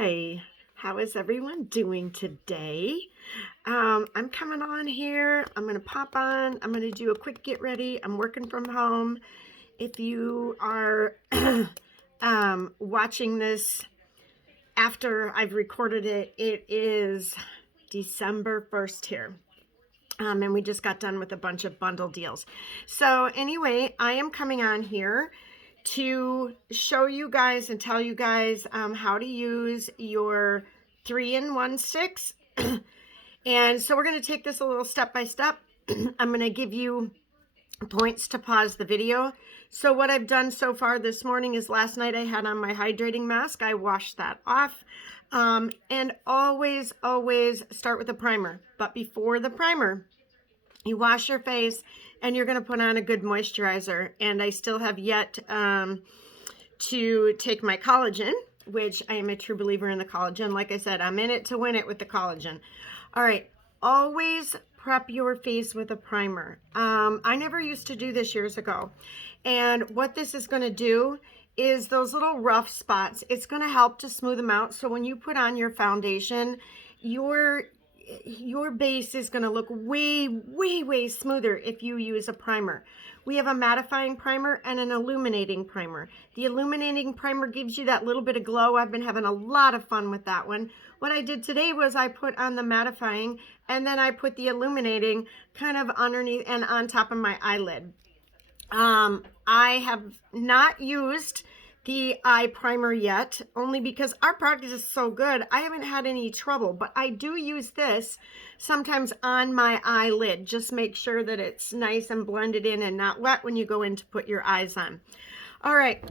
Hi, how is everyone doing today? I'm coming on here. I'm going to pop on. I'm going to do a quick get ready. I'm working from home. If you are watching this after I've recorded it, it is December 1st here. And we just got done with a bunch of bundle deals. So anyway, I am coming on here to show you guys and tell you guys how to use your 3-in-1 sticks. And so we're going to take this a little step by step. I'm going to give you points to pause the video. So what I've done so far this morning is last night I had on my hydrating mask. I washed that off. And always start with a primer. But before the primer, you wash your face and you're going to put on a good moisturizer. And I still have yet to take my collagen, which I am a true believer in the collagen. Like I said, I'm in it to win it with the collagen. All right, always prep your face with a primer. I never used to do this years ago. And what this is going to do is those little rough spots, it's going to help to smooth them out. So when you put on your foundation, your base is going to look way smoother if you use a primer. We have a mattifying primer and an illuminating primer. The illuminating primer gives you that little bit of glow. I've been having a lot of fun with that one. What I did today was I put on the mattifying and then I put the illuminating kind of underneath and on top of my eyelid. I have not used the eye primer yet, only because our product is so good. I haven't had any trouble, but I do use this sometimes on my eyelid. Just make sure that it's nice and blended in and not wet when you go in to put your eyes on. All right,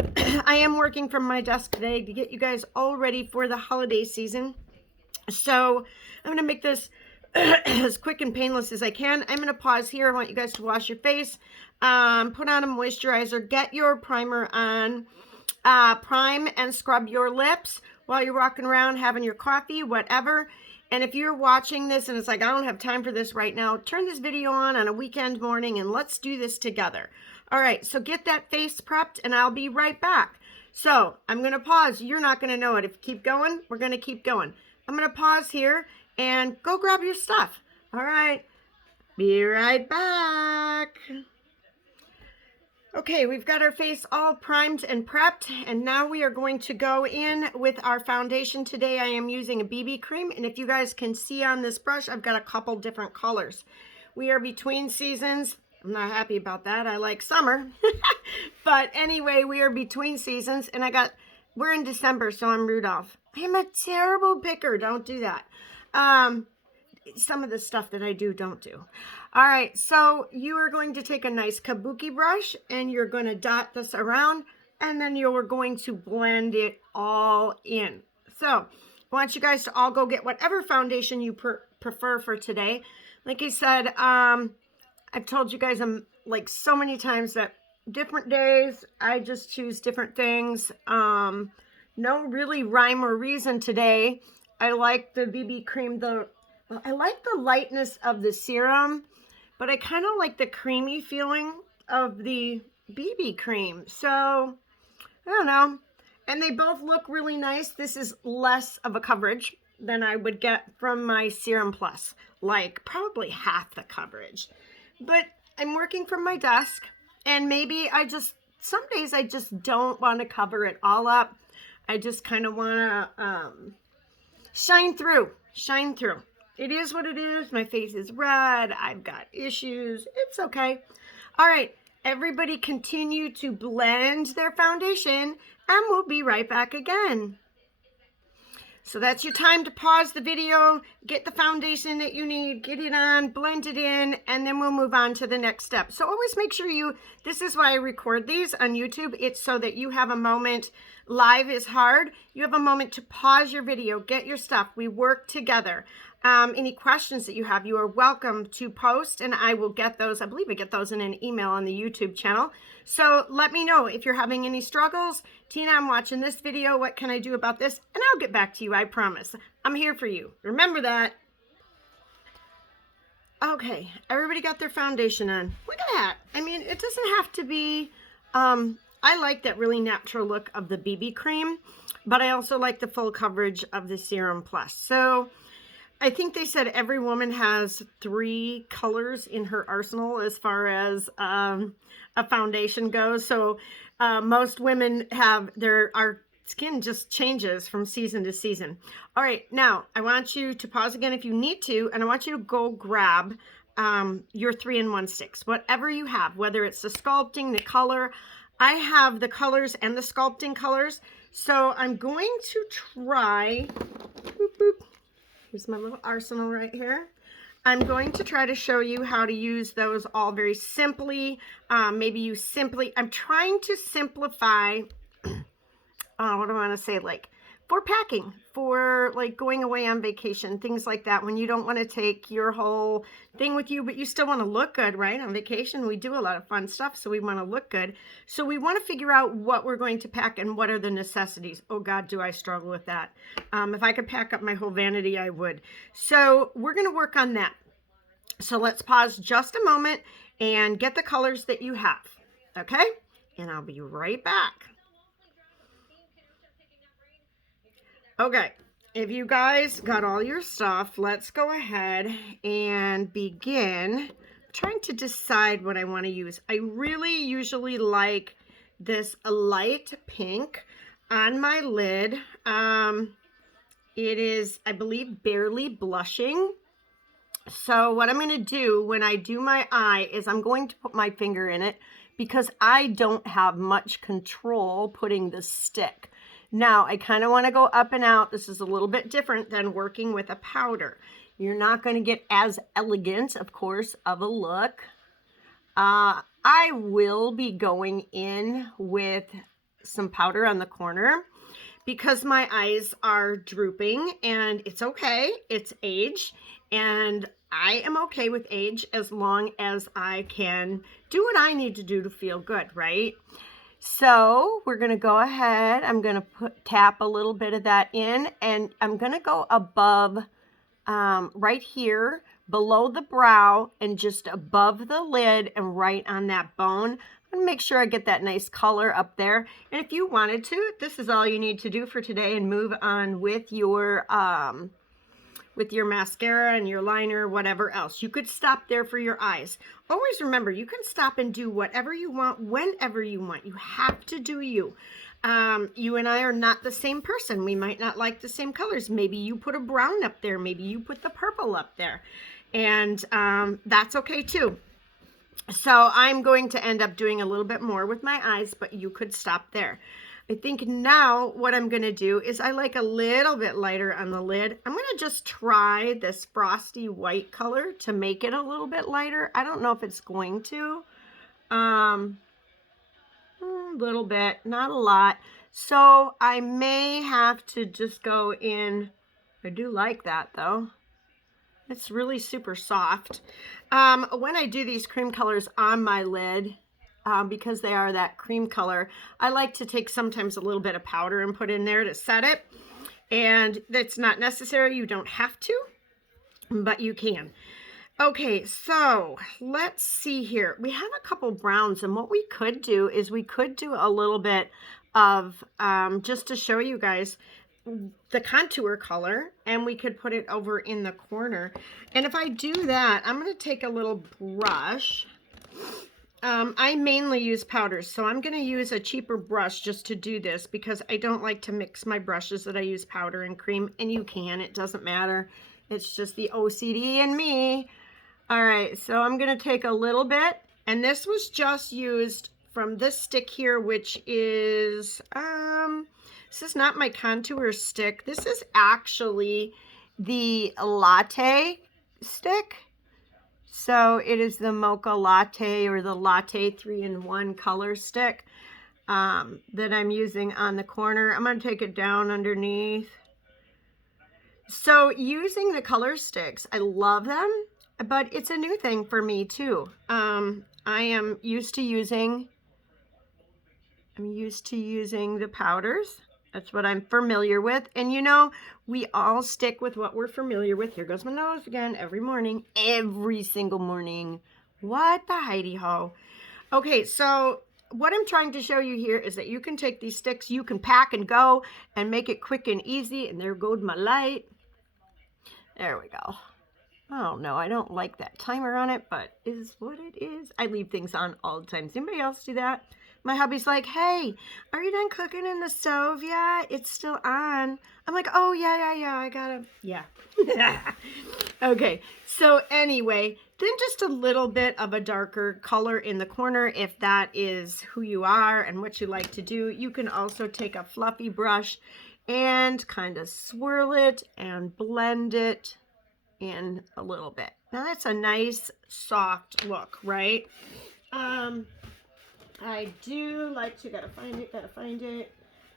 I am working from my desk today to get you guys all ready for the holiday season. So I'm going to make this as quick and painless as I can. I'm going to pause here. I want you guys to wash your face, put on a moisturizer, get your primer on. Prime and scrub your lips while you're walking around having your coffee, whatever. And if you're watching this and it's like, I don't have time for this right now, turn this video on a weekend morning and let's do this together. All right, so get that face prepped and I'll be right back. So I'm going to pause. You're not going to know it. If you keep going, we're going to keep going. I'm going to pause here and go grab your stuff. All right, be right back. Okay, we've got our face all primed and prepped, and now we are going to go in with our foundation. Today I am using a BB cream, and if you guys can see on this brush, I've got a couple different colors. We are between seasons. I'm not happy about that. I like summer. But anyway, we are between seasons, and we're in December, so I'm Rudolph. I'm a terrible picker. Don't do that. Some of the stuff that I do, don't do. All right, so you are going to take a nice kabuki brush and you're going to dot this around and then you're going to blend it all in. So I want you guys to all go get whatever foundation you prefer for today. Like I said, I've told you guys like so many times that different days I just choose different things. No really rhyme or reason today. I like the BB cream, I like the lightness of the serum, but I kind of like the creamy feeling of the BB cream. So, I don't know. And they both look really nice. This is less of a coverage than I would get from my Serum Plus. Like, probably half the coverage. But I'm working from my desk, and maybe some days I just don't want to cover it all up. I just kind of want to shine through. It is what it is. My face is red. I've got issues. It's okay. All right. Everybody continue to blend their foundation and we'll be right back again. So that's your time to pause the video, get the foundation that you need, get it on, blend it in, and then we'll move on to the next step. So always make sure this is why I record these on YouTube. It's so that you have a moment. Live is hard. You have a moment to pause your video, get your stuff. We work together. Any questions that you have, you are welcome to post and I will get those. I believe I get those in an email on the YouTube channel. So let me know if you're having any struggles. Tina, I'm watching this video. What can I do about this? And I'll get back to you. I promise. I'm here for you. Remember that. Okay. Everybody got their foundation on. Look at that. I mean, it doesn't have to be I like that really natural look of the BB cream, but I also like the full coverage of the Serum Plus. So I think they said every woman has 3 colors in her arsenal as far as a foundation goes. So most women have our skin just changes from season to season. All right, now I want you to pause again if you need to, and I want you to go grab your 3-in-1 sticks, whatever you have, whether it's the sculpting, the color. I have the colors and the sculpting colors. So I'm going to try, boop, boop. Here's my little arsenal right here. I'm going to try to show you how to use those all very simply. I'm trying to simplify, what do I want to say, like for packing, for like going away on vacation, things like that, when you don't want to take your whole thing with you, but you still want to look good, right? On vacation, we do a lot of fun stuff, so we want to look good. So we want to figure out what we're going to pack and what are the necessities. Oh God, do I struggle with that. If I could pack up my whole vanity, I would. So we're going to work on that. So let's pause just a moment and get the colors that you have, okay? And I'll be right back. Okay, if you guys got all your stuff, let's go ahead and begin. I'm trying to decide what I want to use. I really usually like this light pink on my lid. It is, I believe, Barely Blushing. So what I'm going to do when I do my eye is I'm going to put my finger in it because I don't have much control putting the stick. Now, I kind of want to go up and out. This is a little bit different than working with a powder. You're not going to get as elegant, of course, of a look. I will be going in with some powder on the corner because my eyes are drooping, and it's okay. It's age, and I am okay with age as long as I can do what I need to do to feel good, right? So we're going to go ahead. I'm going to tap a little bit of that in, and I'm going to go above, right here, below the brow and just above the lid and right on that bone. I'm going to make sure I get that nice color up there. And if you wanted to, this is all you need to do for today and move on with your mascara and your liner, whatever else. You could stop there for your eyes. Always remember, you can stop and do whatever you want, whenever you want. You have to do you. You and I are not the same person. We might not like the same colors. Maybe you put a brown up there. Maybe you put the purple up there. And that's okay too. So I'm going to end up doing a little bit more with my eyes, but you could stop there. I think now what I'm going to do is I like a little bit lighter on the lid. I'm going to just try this frosty white color to make it a little bit lighter. I don't know if it's going to. A little bit, not a lot. So I may have to just go in. I do like that though. It's really super soft. When I do these cream colors on my lid, because they are that cream color, I like to take sometimes a little bit of powder and put in there to set it. And that's not necessary. You don't have to, but you can. Okay, so let's see here. We have a couple browns, and what we could do is we could do a little bit of, just to show you guys, the contour color, and we could put it over in the corner. And if I do that, I'm going to take a little brush. I mainly use powders, so I'm going to use a cheaper brush just to do this because I don't like to mix my brushes that I use powder and cream, and you can. It doesn't matter. It's just the OCD in me. All right, so I'm going to take a little bit, and this was just used from this stick here, which is, this is not my contour stick. This is actually the latte stick. So it is the Mocha Latte or the Latte 3-in-1 color stick that I'm using on the corner. I'm going to take it down underneath. So using the color sticks, I love them, but it's a new thing for me too. I am used to using the powders. That's what I'm familiar with. And you know, we all stick with what we're familiar with. Here goes my nose again every morning, every single morning. What the Heidi ho. Okay, so what I'm trying to show you here is that you can take these sticks, you can pack and go and make it quick and easy. And there goes my light. There we go. Oh no, I don't like that timer on it, but it is what it is. I leave things on all the time. Does anybody else do that? My hubby's like, hey, are you done cooking in the stove yet? It's still on. I'm like, oh, yeah, I gotta, yeah. Okay, so anyway, then just a little bit of a darker color in the corner if that is who you are and what you like to do. You can also take a fluffy brush and kind of swirl it and blend it in a little bit. Now that's a nice soft look, right? I do like to, gotta find it.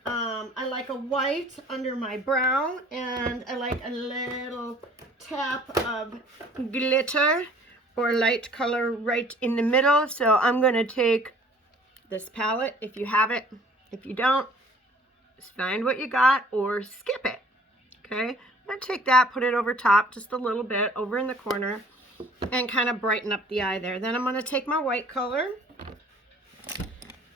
I like a white under my brow, and I like a little tap of glitter or light color right in the middle. So I'm gonna take this palette, if you have it. If you don't, just find what you got or skip it, okay? I'm gonna take that, put it over top just a little bit over in the corner and kind of brighten up the eye there. Then I'm gonna take my white color,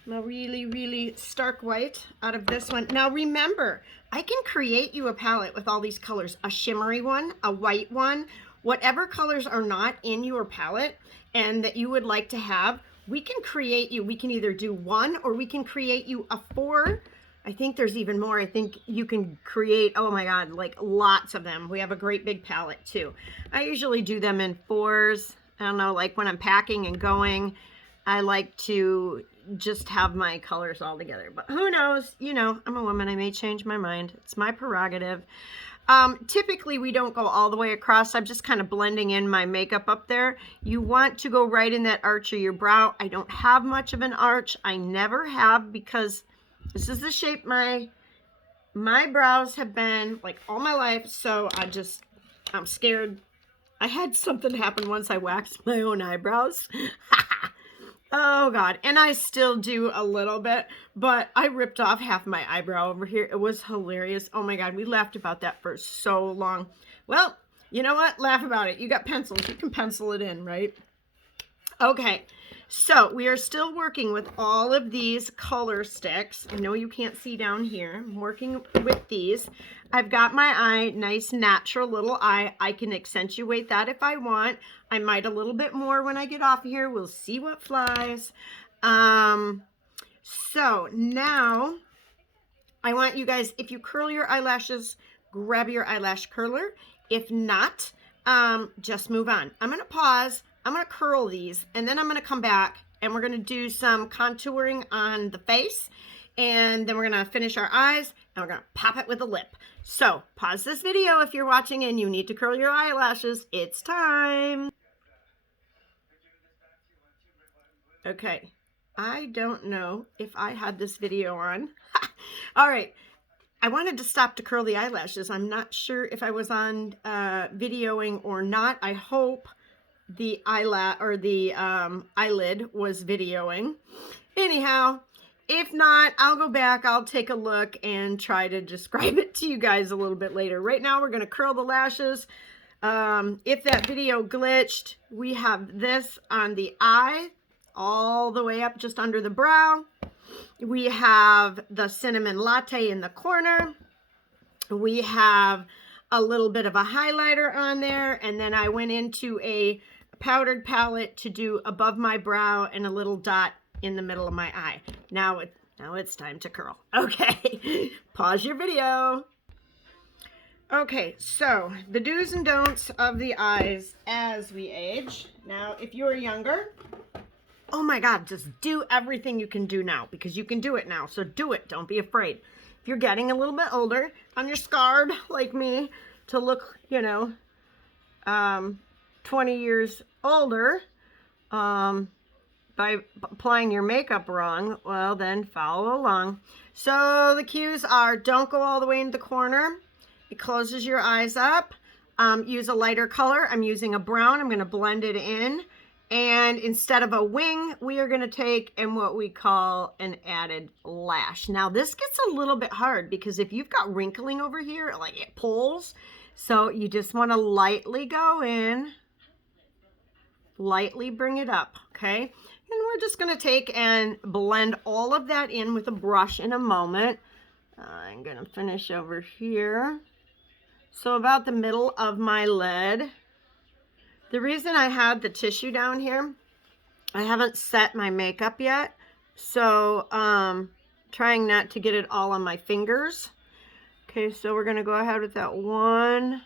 my really stark white out of this one. Now remember, I can create you a palette with all these colors, a shimmery one, a white one, whatever colors are not in your palette and that you would like to have, we can create you. We can either do one or we can create you a 4. I think there's even more. I think you can create, oh my God, like lots of them. We have a great big palette too. I usually do them in 4s. I don't know, like when I'm packing and going, I like to just have my colors all together, but who knows? You know, I'm a woman. I may change my mind. It's my prerogative. Typically we don't go all the way across. I'm just kind of blending in my makeup up there. You want to go right in that arch of your brow. I don't have much of an arch. I never have, because this is the shape my brows have been like all my life. So I'm scared. I had something happen once. I waxed my own eyebrows. Oh God. And I still do a little bit, but I ripped off half my eyebrow over here. It was hilarious. Oh my God. We laughed about that for so long. Well, you know what? Laugh about it. You got pencils. You can pencil it in, right? Okay. So we are still working with all of these color sticks. I know you can't see down here. I'm working with these. I've got my eye, nice natural little eye. I can accentuate that if I want. I might a little bit more when I get off of here. We'll see what flies. So now I want you guys, if you curl your eyelashes, grab your eyelash curler. If not, just move on. I'm going to pause. I'm going to curl these, and then I'm going to come back and we're going to do some contouring on the face, and then we're going to finish our eyes and we're going to pop it with a lip. So pause this video if you're watching and you need to curl your eyelashes. It's time. Okay. I don't know if I had this video on. All right. I wanted to stop to curl the eyelashes. I'm not sure if I was on videoing or not. I hope the eyelash or the eyelid was videoing. Anyhow, if not, I'll go back, I'll take a look and try to describe it to you guys a little bit later. Right now we're going to curl the lashes. If that video glitched, we have this on the eye all the way up just under the brow. We have the cinnamon latte in the corner. We have a little bit of a highlighter on there, and then I went into a powdered palette to do above my brow and a little dot in the middle of my eye. Now it's time to curl. Okay, pause your video. Okay, so the do's and don'ts of the eyes as we age. Now, if you are younger, oh my God, just do everything you can do now, because you can do it now. So do it. Don't be afraid. If you're getting a little bit older and you're scarred like me to look, 20 years older by applying your makeup wrong, well, then follow along. So the cues are, don't go all the way into the corner. It closes your eyes up. Use a lighter color. I'm using a brown. I'm going to blend it in. And instead of a wing, we are going to take and what we call an added lash. Now this gets a little bit hard because if you've got wrinkling over here, like it pulls. So you just want to lightly go in, lightly bring it up. Okay. And we're just going to take and blend all of that in with a brush in a moment. I'm going to finish over here. So about the middle of my lid. The reason I had the tissue down here, I haven't set my makeup yet. So trying not to get it all on my fingers. Okay, so we're going to go ahead with that one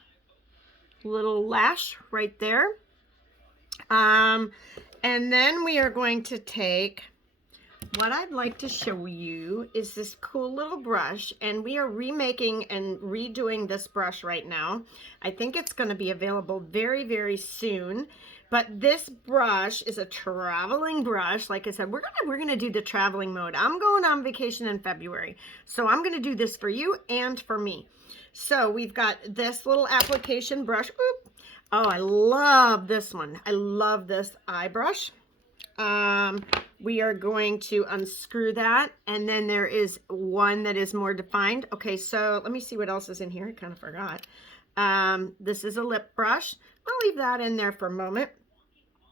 little lash right there. And then we are going to take, what I'd like to show you is this cool little brush, and we are remaking and redoing this brush right now. I think it's going to be available very, very soon. But this brush is a traveling brush. Like I said, we're gonna do the traveling mode. I'm going on vacation in February, so I'm gonna do this for you and for me. So we've got this little application brush. Oop. Oh, I love this one. I love this eye brush. We are going to unscrew that, and then there is one that is more defined. Okay, so let me see what else is in here. I kind of forgot. This is a lip brush. I'll leave that in there for a moment.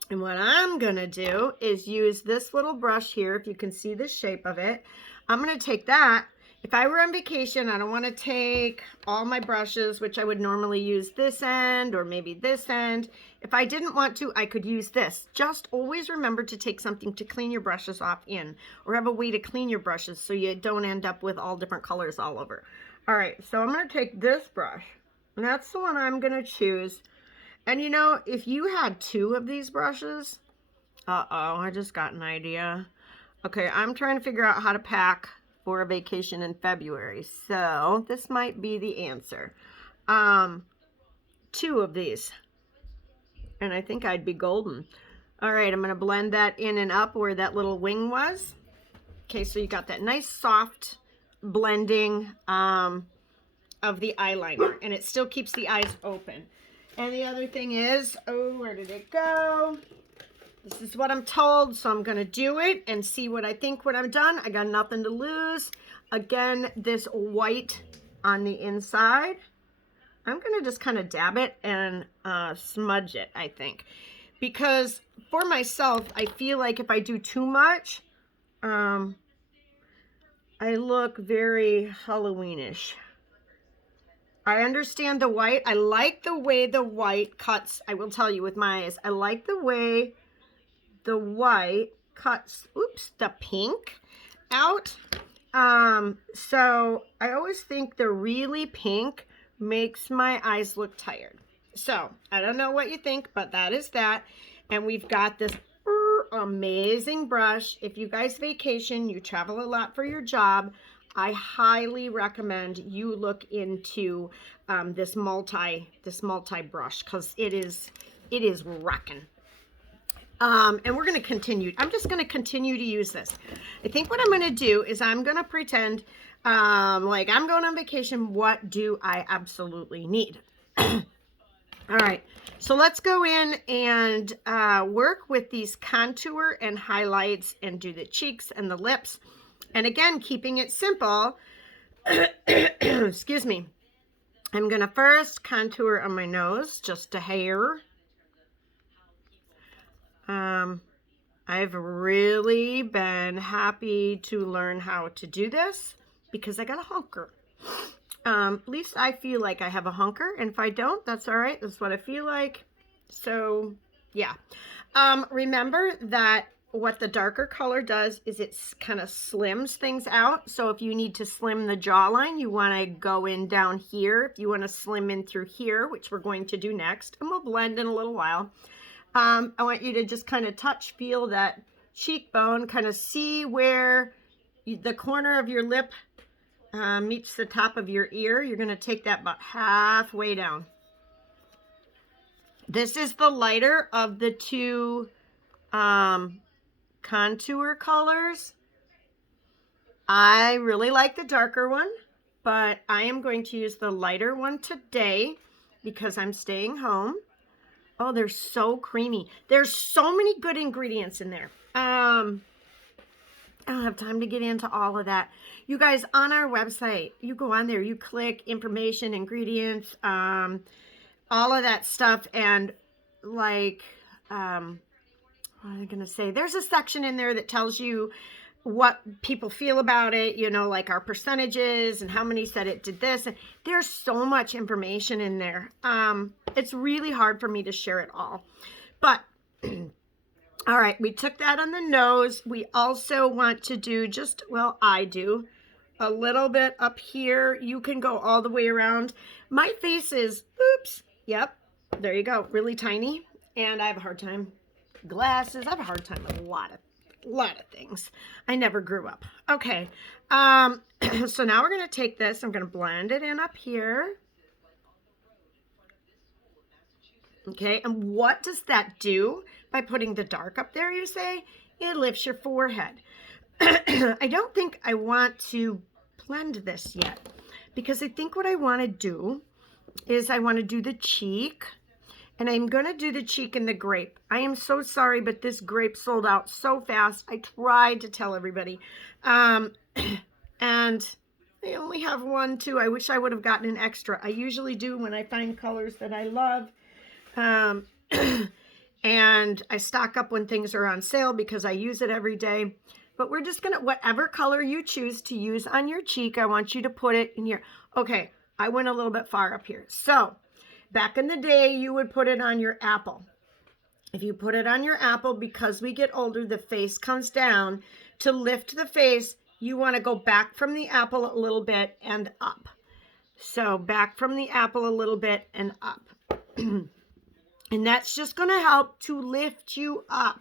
And what I'm gonna do is use this little brush here. If you can see the shape of it, I'm gonna take that. If I were on vacation, I don't want to take all my brushes, which I would normally use this end or maybe this end. If I didn't want to, I could use this. Just always remember to take something to clean your brushes off in, or have a way to clean your brushes so you don't end up with all different colors all over. All right, so I'm going to take this brush, and that's the one I'm going to choose. And you know, if you had two of these brushes, I just got an idea. Okay, I'm trying to figure out how to pack for a vacation in February, so this might be the answer. Two of these, and I think I'd be golden. All right, I'm going to blend that in and up where that little wing was. Okay, so you got that nice soft blending of the eyeliner, and it still keeps the eyes open. And the other thing is, oh, where did it go? This is what I'm told, so I'm going to do it and see what I think when I'm done. I got nothing to lose. Again, this white on the inside, I'm going to just kind of dab it and smudge it, I think. Because for myself, I feel like if I do too much, I look very Halloweenish. I understand the white. I like the way the white cuts. I will tell you with my eyes, I like the way the white cuts, the pink out. So I always think the really pink makes my eyes look tired. So I don't know what you think, but that is that. And we've got this amazing brush. If you guys vacation, you travel a lot for your job, I highly recommend you look into this multi brush, because it is rocking. And we're going to continue. I'm just going to continue to use this. I think what I'm going to do is I'm going to pretend like I'm going on vacation. What do I absolutely need? All right. So let's go in and work with these contour and highlights and do the cheeks and the lips. And again, keeping it simple. Excuse me. I'm going to first contour on my nose, just a hair. I've really been happy to learn how to do this because I got a hunker. At least I feel like I have a hunker, and if I don't, that's all right. That's what I feel like. So, yeah. Remember that what the darker color does is it kind of slims things out. So if you need to slim the jawline, you want to go in down here. If you want to slim in through here, which we're going to do next, and we'll blend in a little while. I want you to just kind of feel that cheekbone, kind of see where the corner of your lip meets the top of your ear. You're going to take that about halfway down. This is the lighter of the two contour colors. I really like the darker one, but I am going to use the lighter one today because I'm staying home. Oh, they're so creamy. There's so many good ingredients in there. I don't have time to get into all of that. You guys, on our website, you go on there, you click information, ingredients, all of that stuff, and like, what am I going to say? There's a section in there that tells you what people feel about it, you know, like our percentages and how many said it did this. And there's so much information in there. It's really hard for me to share it all. But, all right, we took that on the nose. We also want to do just, well, I do a little bit up here. You can go all the way around. My face is, oops, yep, there you go, really tiny. And I have a hard time. Glasses, I have a hard time with a lot of things. I never grew up. Okay, so now we're going to take this. I'm going to blend it in up here. Okay, and what does that do by putting the dark up there, you say? It lifts your forehead. I don't think I want to blend this yet, because I think what I want to do is I want to do the cheek, and I'm going to do the cheek in the grape. I am so sorry, but this grape sold out so fast. I tried to tell everybody, and I only have one too. I wish I would have gotten an extra. I usually do when I find colors that I love. And I stock up when things are on sale because I use it every day. But we're just gonna, whatever color you choose to use on your cheek, I want you to put it in here. Okay, I went a little bit far up here. So back in the day, you would put it on your apple. If you put it on your apple, because we get older, the face comes down. To lift the face, you want to go back from the apple a little bit and up. So back from the apple a little bit and up. And that's just going to help to lift you up.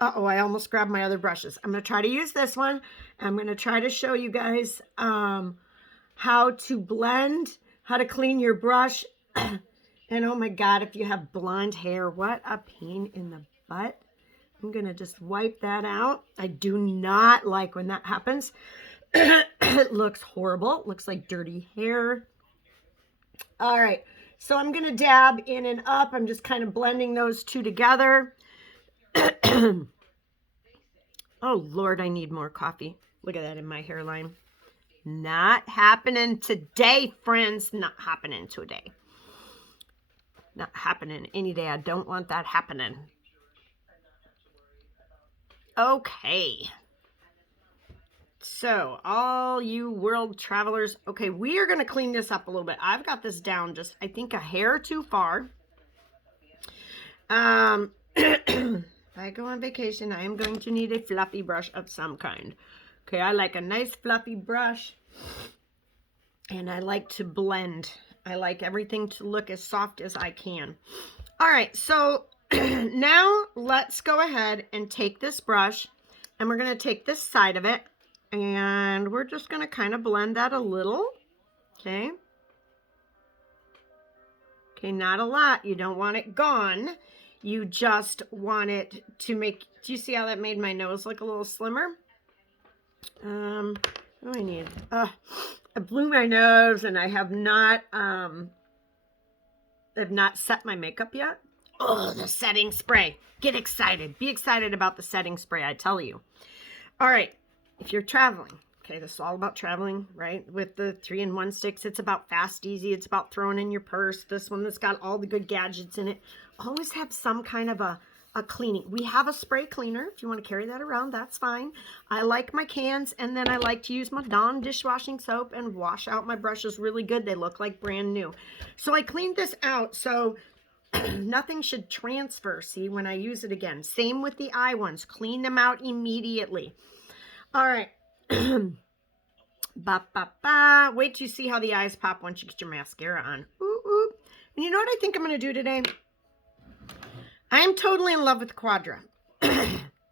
Uh-oh, I almost grabbed my other brushes. I'm going to try to use this one. I'm going to try to show you guys how to blend, how to clean your brush. And oh my God, if you have blonde hair, what a pain in the butt. I'm going to just wipe that out. I do not like when that happens. It looks horrible. It looks like dirty hair. All right. So I'm going to dab in and up. I'm just kind of blending those two together. Oh, Lord, I need more coffee. Look at that in my hairline. Not happening today, friends. Not happening today. Not happening any day. I don't want that happening. Okay. So, all you world travelers, okay, we are going to clean this up a little bit. I've got this down just, I think, a hair too far. If I go on vacation, I am going to need a fluffy brush of some kind. Okay, I like a nice fluffy brush, and I like to blend. I like everything to look as soft as I can. All right, so now let's go ahead and take this brush, and we're going to take this side of it, and we're just going to kind of blend that a little, okay? Okay, not a lot. You don't want it gone. You just want it to make, do you see how that made my nose look a little slimmer? What do I need? I blew my nose, and I have not set my makeup yet. Oh, the setting spray. Get excited. Be excited about the setting spray, I tell you. All right. If you're traveling, okay, this is all about traveling, right? With the 3-in-1 sticks, it's about fast, easy. It's about throwing in your purse. This one that's got all the good gadgets in it. Always have some kind of a cleaning. We have a spray cleaner. If you want to carry that around, that's fine. I like my cans, and then I like to use my Dawn dishwashing soap and wash out my brushes really good. They look like brand new. So I cleaned this out, so nothing should transfer, see, when I use it again. Same with the eye ones. Clean them out immediately. All right. Wait till you see how the eyes pop once you get your mascara on. Ooh, ooh. And you know what I think I'm going to do today? I am totally in love with Quadra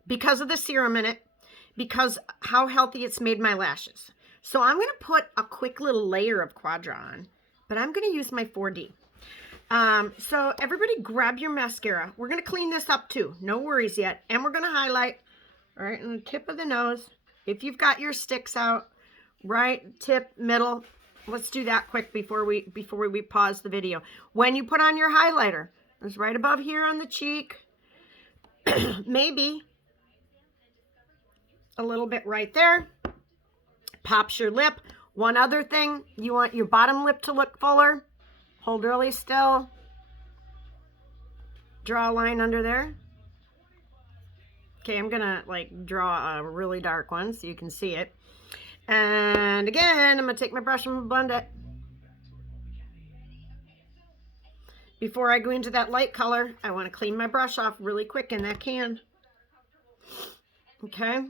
because of the serum in it, because how healthy it's made my lashes. So I'm going to put a quick little layer of Quadra on, but I'm going to use my 4D. So everybody grab your mascara. We're going to clean this up too. No worries yet. And we're going to highlight right in the tip of the nose. If you've got your sticks out, right, tip, middle, let's do that quick before we pause the video. When you put on your highlighter, it's right above here on the cheek, maybe a little bit right there. Pops your lip. One other thing, you want your bottom lip to look fuller. Hold really still. Draw a line under there. Okay, I'm gonna like draw a really dark one so you can see it. And again, I'm gonna take my brush and blend it. Before I go into that light color, I want to clean my brush off really quick in that can. Okay,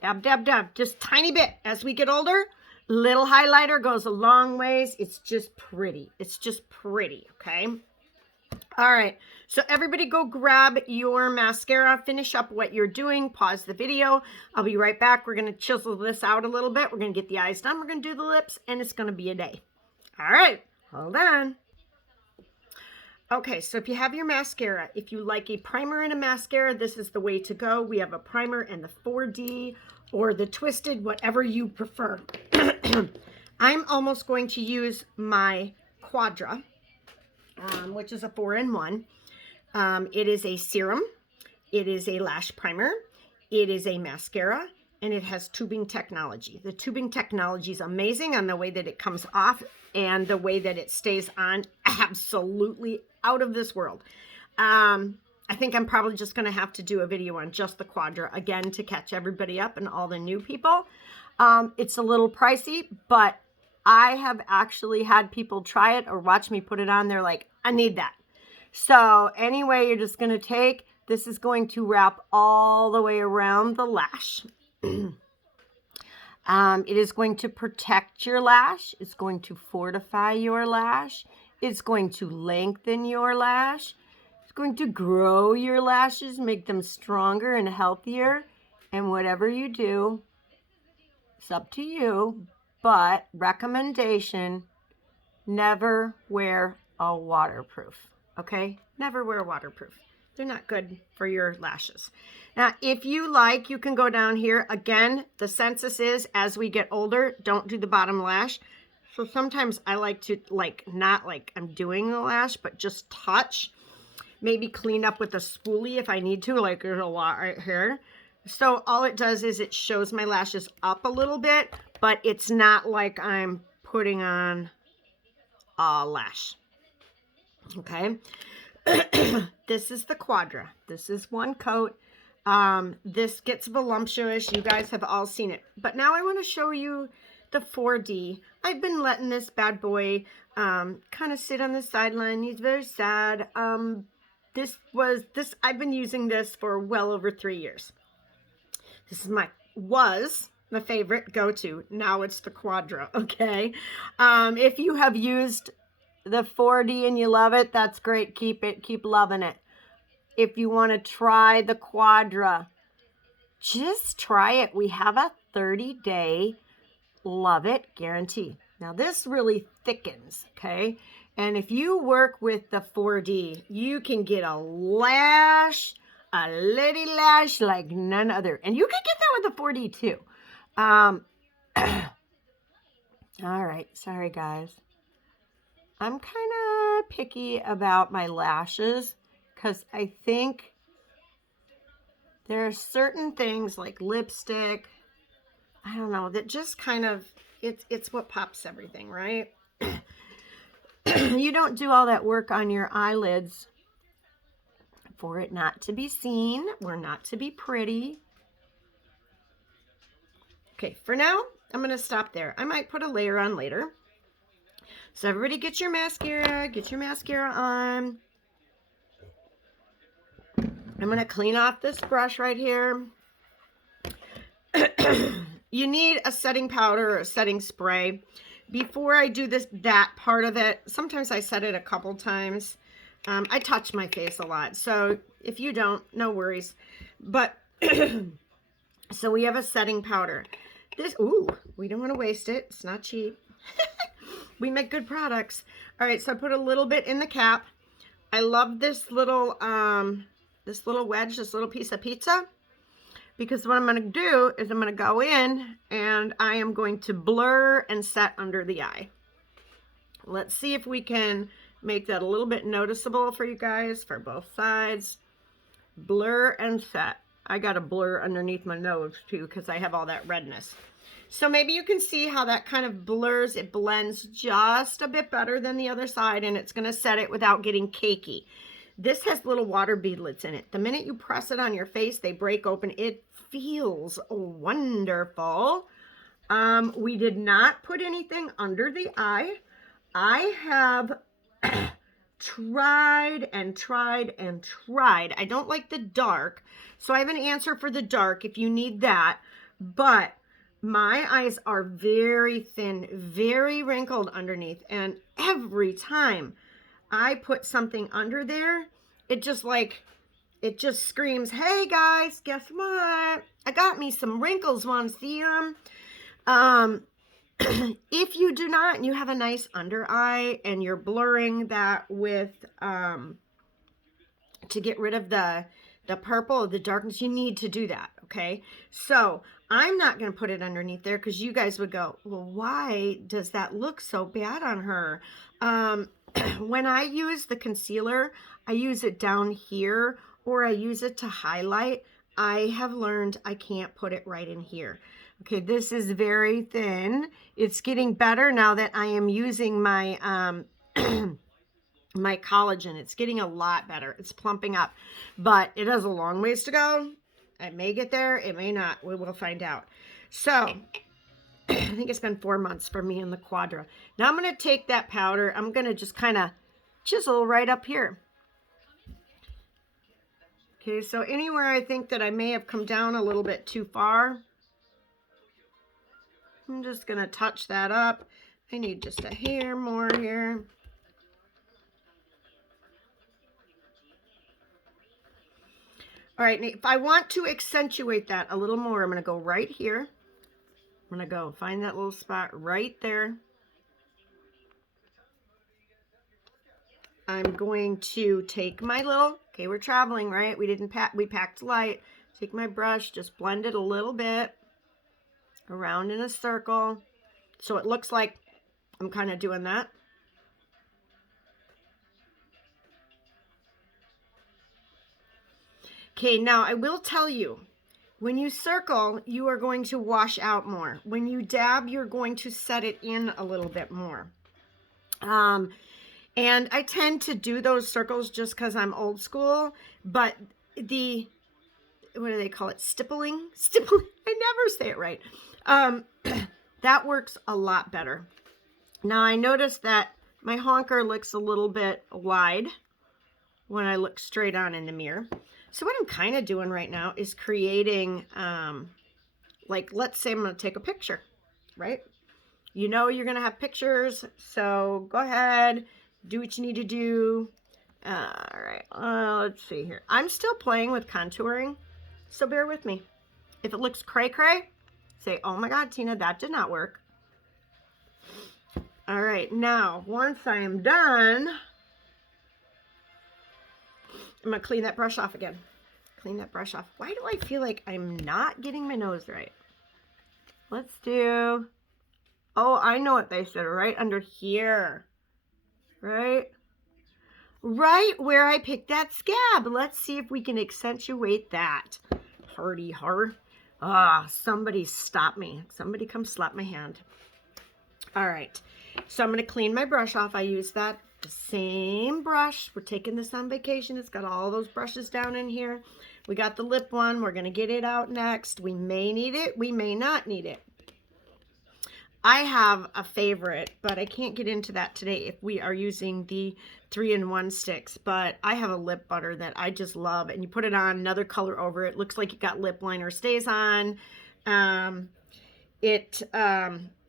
dab, dab, dab, just tiny bit. As we get older, little highlighter goes a long ways. It's just pretty. It's just pretty, okay? All right, so everybody go grab your mascara, finish up what you're doing, pause the video. I'll be right back. We're going to chisel this out a little bit. We're going to get the eyes done. We're going to do the lips, and it's going to be a day. All right, hold on. Okay, so if you have your mascara, if you like a primer and a mascara, this is the way to go. We have a primer and the 4D or the twisted, whatever you prefer. I'm almost going to use my Quadra, which is a 4-in-1. It is a serum, it is a lash primer, it is a mascara, and it has tubing technology. The tubing technology is amazing on the way that it comes off and the way that it stays on. Absolutely out of this world. I think I'm probably just going to have to do a video on just the Quadra again to catch everybody up and all the new people. It's a little pricey, but I have actually had people try it or watch me put it on. They're like, I need that. So anyway, you're just going to take, this is going to wrap all the way around the lash. It is going to protect your lash. It's going to fortify your lash. It's going to lengthen your lash. It's going to grow your lashes, make them stronger and healthier. And whatever you do, it's up to you. But recommendation, never wear a waterproof. Okay? Never wear waterproof. They're not good for your lashes. Now, if you like, you can go down here. Again, the census is as we get older, don't do the bottom lash. So sometimes I like to, not like I'm doing the lash, but just touch. Maybe clean up with a spoolie if I need to, like there's a lot right here. So all it does is it shows my lashes up a little bit, but it's not like I'm putting on a lash. Okay. This is the Quadra. This is one coat. This gets voluptuous. You guys have all seen it. But now I want to show you the 4D. I've been letting this bad boy kind of sit on the sideline. He's very sad. I've been using this for well over 3 years. This is was my favorite go-to. Now it's the Quadra, okay? If you have used the 4D and you love it, that's great. Keep it. Keep loving it. If you want to try the Quadra, just try it. We have a 30-day love it guarantee. Now this really thickens, okay? And if you work with the 4D, you can get a lash, a litty lash like none other. And you can get that with the 4D too. All right, sorry guys. I'm kind of picky about my lashes because I think there are certain things like lipstick, I don't know, that just kind of, it's what pops everything, right? You don't do all that work on your eyelids for it not to be seen or not to be pretty. Okay, for now, I'm going to stop there. I might put a layer on later. So everybody get your mascara on. I'm going to clean off this brush right here. You need a setting powder or a setting spray. Before I do that part of it, sometimes I set it a couple times. I touch my face a lot, so if you don't, no worries. But, so we have a setting powder. We don't want to waste it. It's not cheap. We make good products. All right, so I put a little bit in the cap. I love this little wedge, this little piece of pizza. Because what I'm going to do is I'm going to go in and I am going to blur and set under the eye. Let's see if we can make that a little bit noticeable for you guys for both sides. Blur and set. I got a blur underneath my nose too because I have all that redness. So maybe you can see how that kind of blurs. It blends just a bit better than the other side and it's going to set it without getting cakey. This has little water beadlets in it. The minute you press it on your face, they break open. It feels wonderful. We did not put anything under the eye. I have tried and tried and tried. I don't like the dark, so I have an answer for the dark if you need that. But my eyes are very thin, very wrinkled underneath, and every time I put something under there, it just screams, hey guys, guess what? I got me some wrinkles. Want to see them? If you do not, and you have a nice under eye and you're blurring that with, to get rid of the purple, the darkness, you need to do that. Okay. So I'm not going to put it underneath there because you guys would go, well, why does that look so bad on her? When I use the concealer, I use it down here or I use it to highlight. I have learned I can't put it right in here. Okay, this is very thin. It's getting better now that I am using my my collagen. It's getting a lot better. It's plumping up, but it has a long ways to go. I may get there. It may not. We will find out. So I think it's been 4 months for me in the Quadra. Now I'm going to take that powder. I'm going to just kind of chisel right up here. Okay, so anywhere I think that I may have come down a little bit too far, I'm just going to touch that up. I need just a hair more here. All right, if I want to accentuate that a little more, I'm going to go right here. I'm going to go find that little spot right there. I'm going to take my little, okay, we're traveling, right? We didn't pack, we packed light. Take my brush, just blend it a little bit around in a circle. So it looks like I'm kind of doing that. Okay, now I will tell you, when you circle, you are going to wash out more. When you dab, you're going to set it in a little bit more. And I tend to do those circles just because I'm old school, but the, what do they call it? Stippling? Stippling. I never say it right. That works a lot better. Now I noticed that my honker looks a little bit wide when I look straight on in the mirror. So what I'm kind of doing right now is creating, like, let's say I'm going to take a picture, right? You know you're going to have pictures, so go ahead, do what you need to do. All right, let's see here. I'm still playing with contouring, so bear with me. If it looks cray-cray, say, oh my God, Tina, that did not work. All right, now, once I am done, I'm going to clean that brush off again. Clean that brush off. Why do I feel like I'm not getting my nose right? Let's do, oh, I know what they said, right under here. Right? Right where I picked that scab. Let's see if we can accentuate that. Hardy heart. Ah, somebody stop me. Somebody come slap my hand. All right. So I'm going to clean my brush off. I use that same brush. We're taking this on vacation. It's got all those brushes down in here. We got the lip one. We're going to get it out next. We may need it. We may not need it. I have a favorite, but I can't get into that today if we are using the 3-in-1 sticks. But I have a lip butter that I just love. And you put it on, another color over it. Looks like you got lip liner, stays on.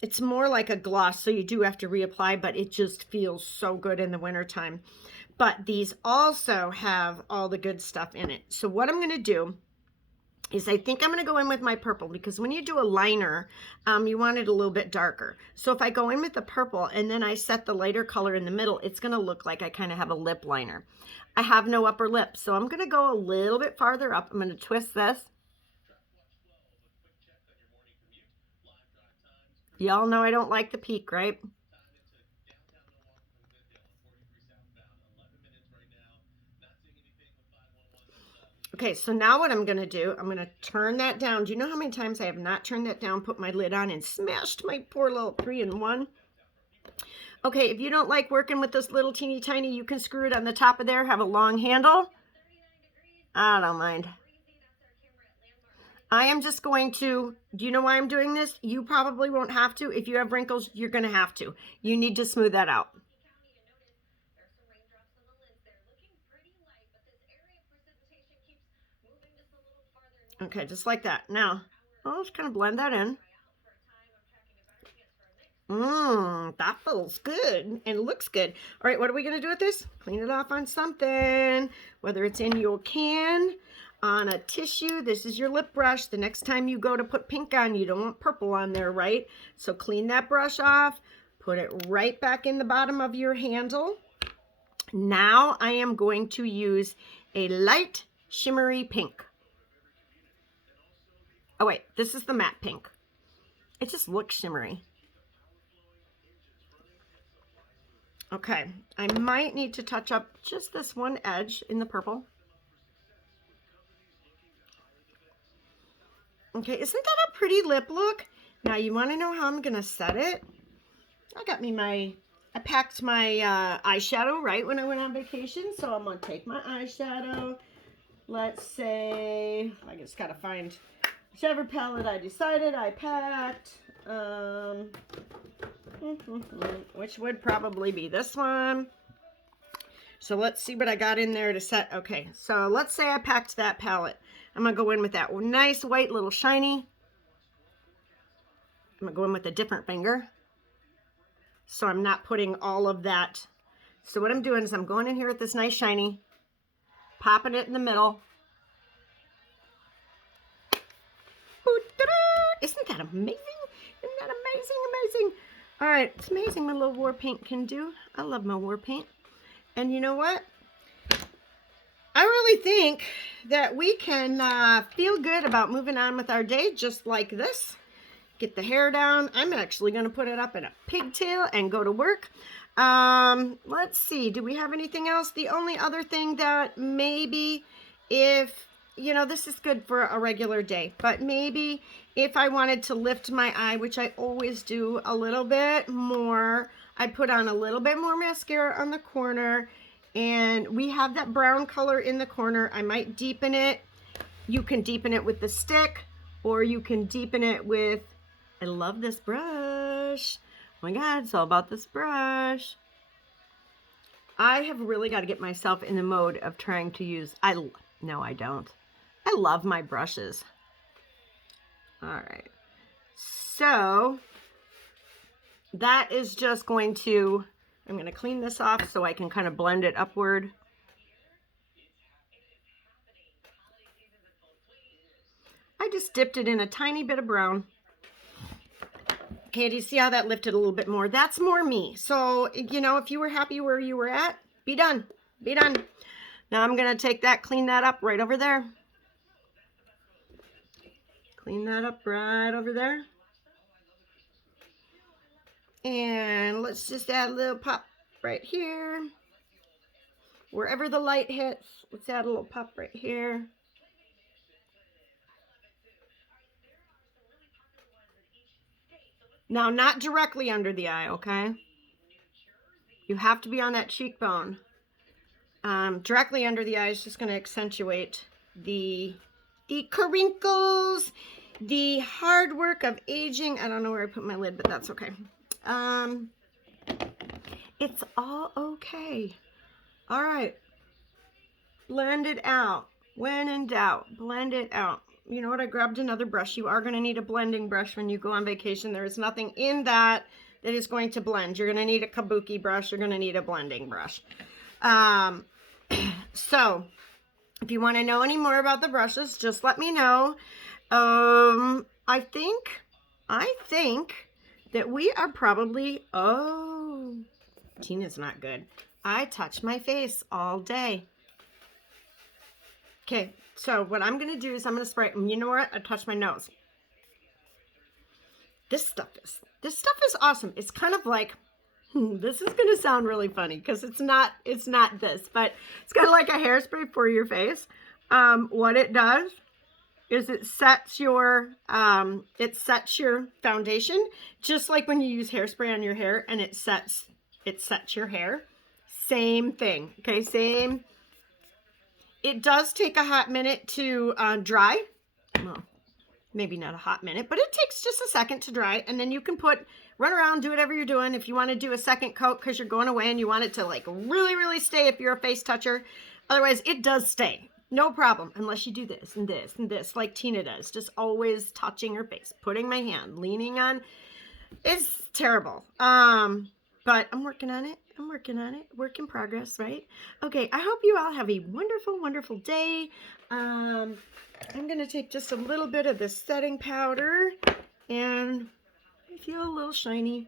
It's more like a gloss, so you do have to reapply, but it just feels so good in the wintertime. But these also have all the good stuff in it. So what I'm going to do is I think I'm going to go in with my purple, because when you do a liner, you want it a little bit darker. So if I go in with the purple and then I set the lighter color in the middle, it's going to look like I kind of have a lip liner. I have no upper lip, so I'm going to go a little bit farther up. I'm going to twist this. Y'all know I don't like the peak, right? Okay, so now what I'm going to do, I'm going to turn that down. Do you know how many times I have not turned that down, put my lid on, and smashed my poor little 3-in-1? Okay, if you don't like working with this little teeny tiny, you can screw it on the top of there, have a long handle. I don't mind. I am just going to, do you know why I'm doing this? You probably won't have to. If you have wrinkles, you're going to have to. You need to smooth that out. Okay, just like that. Now, I'll just kind of blend that in. That feels good and looks good. All right, what are we going to do with this? Clean it off on something, whether it's in your can, on a tissue. This is your lip brush. The next time you go to put pink on, you don't want purple on there, right? So clean that brush off, put it right back in the bottom of your handle. Now I am going to use a light shimmery pink. Oh wait, this is the matte pink. It just looks shimmery. Okay, I might need to touch up just this one edge in the purple. Okay, isn't that a pretty lip look? Now you want to know how I'm gonna set it? I packed my eyeshadow right when I went on vacation, so I'm gonna take my eyeshadow. Let's say, I just gotta find whichever palette I decided I packed. Which would probably be this one. So let's see what I got in there to set. Okay, so let's say I packed that palette. I'm gonna go in with that nice white little shiny. I'm gonna go in with a different finger, so I'm not putting all of that. So what I'm doing is I'm going in here with this nice shiny, popping it in the middle. Isn't that amazing? Isn't that amazing, amazing? All right, it's amazing what a little war paint can do. I love my war paint. And you know what? I really think that we can feel good about moving on with our day just like this. Get the hair down. I'm actually going to put it up in a pigtail and go to work. Let's see. Do we have anything else? The only other thing that maybe if, you know, this is good for a regular day, but maybe if I wanted to lift my eye, which I always do a little bit more, I put on a little bit more mascara on the corner, and we have that brown color in the corner. I might deepen it. You can deepen it with the stick, or you can deepen it with, I love this brush. Oh my God, it's all about this brush. I have really got to get myself in the mode of trying to use, no, I don't. I love my brushes. All right. So that is just going to, I'm going to clean this off so I can kind of blend it upward. I just dipped it in a tiny bit of brown. Okay, do you see how that lifted a little bit more? That's more me. So, you know, if you were happy where you were at, be done. Be done. Now I'm going to take that, clean that up right over there. Clean that up right over there. And let's just add a little pop right here. Wherever the light hits, let's add a little pop right here. Now, not directly under the eye, okay? You have to be on that cheekbone. Directly under the eye is just going to accentuate the crinkles, the hard work of aging. I don't know where I put my lid, but that's okay. It's all okay. All right. Blend it out. When in doubt, blend it out. You know what? I grabbed another brush. You are going to need a blending brush when you go on vacation. There is nothing in that is going to blend. You're going to need a kabuki brush. You're going to need a blending brush. So if you want to know any more about the brushes, just let me know. I think that we are probably, oh, Tina's not good. I touch my face all day. Okay, so what I'm going to do is I'm going to spray, and you know what? I touch my nose. This stuff is awesome. It's kind of like, this is going to sound really funny because it's not this, but it's kind of like a hairspray for your face. What it does is it sets your foundation, just like when you use hairspray on your hair, and it sets it sets your hair. Same thing, okay, same. It does take a hot minute to dry. Well, maybe not a hot minute, but it takes just a second to dry. And then you can run around, do whatever you're doing. If you want to do a second coat because you're going away and you want it to like really, really stay if you're a face toucher. Otherwise, it does stay. No problem, unless you do this and this and this like Tina does. Just always touching her face, putting my hand, leaning on. It's terrible. But I'm working on it. I'm working on it. Work in progress, right? Okay, I hope you all have a wonderful, wonderful day. I'm going to take just a little bit of this setting powder, and I feel a little shiny.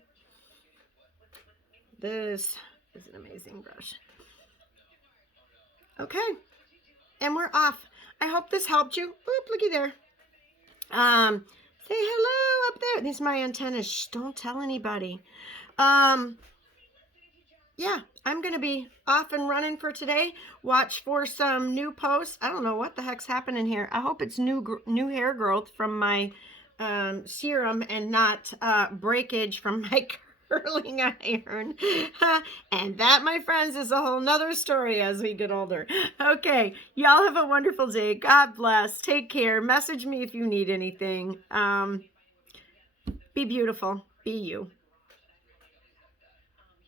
This is an amazing brush. Okay, and we're off. I hope this helped you. Oop, looky there. Say hello up there. These are my antennas. Shh, don't tell anybody. Yeah, I'm going to be off and running for today. Watch for some new posts. I don't know what the heck's happening here. I hope it's new hair growth from my serum and not breakage from my curling iron. And that, my friends, is a whole nother story as we get older. Okay, y'all have a wonderful day. God bless. Take care. Message me if you need anything. Be beautiful. Be you.